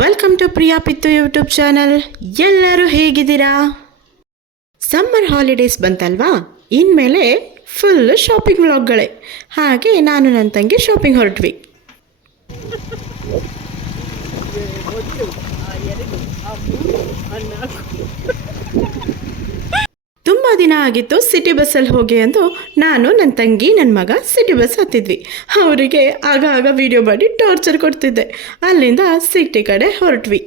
Welcome to Priya ಪಿತ್ತು YouTube channel ಎಲ್ಲರೂ ಹೇಗಿದ್ದೀರಾ? Summer holidays ಬಂತಲ್ವಾ? ಇನ್ಮೇಲೆ ಫುಲ್ ಶಾಪಿಂಗ್ ವ್ಲಾಗ್ಗಳೇ ಹಾಗೆ ನಾನು ನನ್ನ ತಂಗಿ ಶಾಪಿಂಗ್ ಹೊರಟ್ವಿ. ದಿನ ಆಗಿತ್ತು ಸಿಟಿ ಬಸ್ಸಲ್ಲಿ ಹೋಗಿ ಅಂದು ನಾನು ನನ್ನ ತಂಗಿ, ನನ್ನ ಮಗ ಸಿಟಿ ಬಸ್ ಹತ್ತಿದ್ವಿ. ಅವರಿಗೆ ಆಗ ಆಗ ವಿಡಿಯೋ ಮಾಡಿ ಟಾರ್ಚರ್ ಕೊಡ್ತಿದ್ದೆ. ಅಲ್ಲಿಂದ ಸಿಟಿ ಕಡೆ ಹೊರಟ್ವಿ.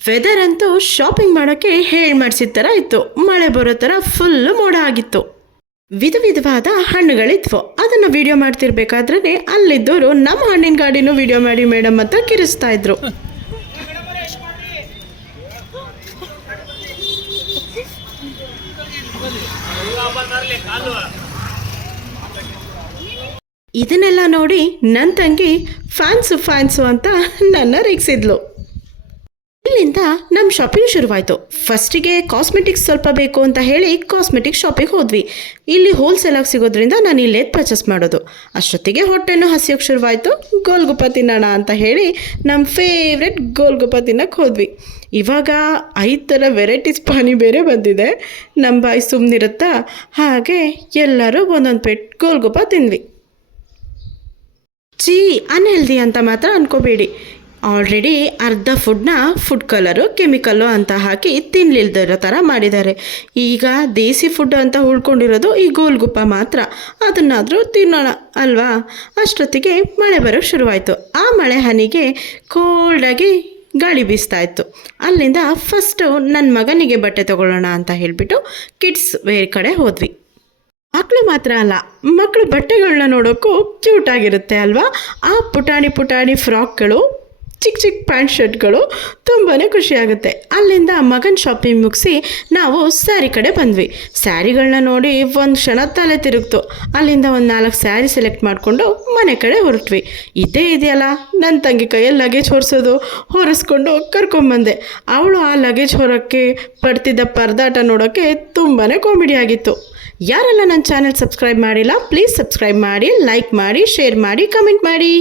ವೆದರ್ ಅಂತೂ ಶಾಪಿಂಗ್ ಮಾಡೋಕ್ಕೆ ಹೇಳಿ ಮಾಡಿಸಿದ ಥರ ಇತ್ತು. ಮಳೆ ಬರೋ ಥರ ಫುಲ್ಲು ಮೋಡ ಆಗಿತ್ತು. ವಿಧ ವಿಧವಾದ ಹಣ್ಣುಗಳಿದ್ವು. ಅದನ್ನು ವಿಡಿಯೋ ಮಾಡ್ತಿರ್ಬೇಕಾದ್ರೆ ಅಲ್ಲಿದ್ದವರು ನಮ್ಮ ಹಣ್ಣಿನ ಗಾಡಿನೂ ವಿಡಿಯೋ ಮಾಡಿ ಮೇಡಮ್ ಅಂತ ಕಿರಿಸ್ತಾ ಇದ್ರು. ಇದನ್ನೆಲ್ಲ ನೋಡಿ ನನ್ನ ತಂಗಿ ಫ್ಯಾನ್ಸು ಫ್ಯಾನ್ಸು ಅಂತ ನನ್ನ ರೇಗಿಸಿದ್ಲು. ಇಲ್ಲಿಂದ ನಮ್ಮ ಶಾಪಿಂಗ್ ಶುರುವಾಯಿತು. ಫಸ್ಟಿಗೆ ಕಾಸ್ಮೆಟಿಕ್ಸ್ ಸ್ವಲ್ಪ ಬೇಕು ಅಂತ ಹೇಳಿ ಕಾಸ್ಮೆಟಿಕ್ ಶಾಪಿಗೆ ಹೋದ್ವಿ. ಇಲ್ಲಿ ಹೋಲ್ಸೇಲಾಗಿ ಸಿಗೋದ್ರಿಂದ ನಾನು ಇಲ್ಲೇ ಪರ್ಚೇಸ್ ಮಾಡೋದು. ಅಷ್ಟೊತ್ತಿಗೆ ಹೊಟ್ಟೆನೂ ಹಸಿಯೋಕೆ ಶುರುವಾಯಿತು. ಗೋಲ್ಗುಪ್ಪ ತಿನ್ನೋಣ ಅಂತ ಹೇಳಿ ನಮ್ಮ ಫೇವ್ರೆಟ್ ಗೋಲ್ಗುಪ್ಪ ತಿನ್ನೋಕ್ಕೆ ಹೋದ್ವಿ. ಇವಾಗ ಐದು ಥರ ವೆರೈಟೀಸ್ ಪಾನಿ ಬೇರೆ ಬಂದಿದೆ. ನಮ್ಮ ಬಾಯಿ ಸುಮ್ಮನಿರುತ್ತಾ ಹಾಗೆ ಎಲ್ಲರೂ ಒಂದೊಂದು ಪೆಟ್ ಗೋಲ್ಗುಪ್ಪ ತಿಂದ್ವಿ. ಚೀ ಅನ್ಹೆಲ್ದಿ ಅಂತ ಮಾತ್ರ ಅನ್ಕೋಬೇಡಿ. ಆಲ್ರೆಡಿ ಅರ್ಧ ಫುಡ್ನ ಫುಡ್ ಕಲರು ಕೆಮಿಕಲ್ಲು ಅಂತ ಹಾಕಿ ತಿನ್ನಲಿಲ್ದಿರೋ ಥರ ಮಾಡಿದ್ದಾರೆ. ಈಗ ದೇಸಿ ಫುಡ್ ಅಂತ ಉಳ್ಕೊಂಡಿರೋದು ಈ ಗೋಲ್ಗುಪ್ಪ ಮಾತ್ರ. ಅದನ್ನಾದರೂ ತಿನ್ನೋಣ, ಅಲ್ವಾ? ಅಷ್ಟೊತ್ತಿಗೆ ಮಳೆ ಬರೋಕ್ಕೆ ಶುರುವಾಯಿತು. ಆ ಮಳೆ ಹನಿಗೆ ಕೋಲ್ಡಾಗಿ ಗಾಳಿ ಬೀಸ್ತಾ ಇತ್ತು. ಅಲ್ಲಿಂದ ಫಸ್ಟು ನನ್ನ ಮಗನಿಗೆ ಬಟ್ಟೆ ತಗೊಳ್ಳೋಣ ಅಂತ ಹೇಳಿಬಿಟ್ಟು ಕಿಡ್ಸ್ ವೇರ್ ಕಡೆ ಹೋದ್ವಿ. ಮಕ್ಕಳು ಮಾತ್ರ ಅಲ್ಲ ಮಕ್ಕಳು ಬಟ್ಟೆಗಳನ್ನ ನೋಡೋಕ್ಕೂ ಕ್ಯೂಟ್ ಆಗಿರುತ್ತೆ, ಅಲ್ವಾ? ಆ ಪುಟಾಣಿ ಪುಟಾಣಿ ಫ್ರಾಕ್ಗಳು ಚಿಕ್ಕ ಚಿಕ್ಕ ಪ್ಯಾಂಟ್ ಶರ್ಟ್ಗಳು ತುಂಬಾ ಖುಷಿಯಾಗುತ್ತೆ. ಅಲ್ಲಿಂದ ಮಗನ ಶಾಪಿಂಗ್ ಮುಗಿಸಿ ನಾವು ಸ್ಯಾರಿ ಕಡೆ ಬಂದ್ವಿ. ಸ್ಯಾರಿಗಳನ್ನ ನೋಡಿ ಒಂದು ಕ್ಷಣ ತಲೆ ತಿರುಗ್ತು. ಅಲ್ಲಿಂದ ಒಂದು ನಾಲ್ಕು ಸ್ಯಾರಿ ಸೆಲೆಕ್ಟ್ ಮಾಡಿಕೊಂಡು ಮನೆ ಕಡೆ ಹೊರಟ್ವಿ. ಇದೇ ಇದೆಯಲ್ಲ ನನ್ನ ತಂಗಿ ಕೈಯಲ್ಲಿ ಲಗೇಜ್ ಹೊರಿಸೋದು, ಹೊರಿಸ್ಕೊಂಡು ಕರ್ಕೊಂಬಂದೆ. ಅವಳು ಆ ಲಗೇಜ್ ಹೊರಕ್ಕೆ ಪಡ್ತಿದ್ದ ಪರದಾಟ ನೋಡೋಕ್ಕೆ ತುಂಬಾ ಕಾಮಿಡಿ ಆಗಿತ್ತು. ಯಾರೆಲ್ಲ ನನ್ನ ಚಾನೆಲ್ ಸಬ್ಸ್ಕ್ರೈಬ್ ಮಾಡಿಲ್ಲ ಪ್ಲೀಸ್ ಸಬ್ಸ್ಕ್ರೈಬ್ ಮಾಡಿ ಲೈಕ್ ಮಾಡಿ ಶೇರ್ ಮಾಡಿ ಕಮೆಂಟ್ ಮಾಡಿ.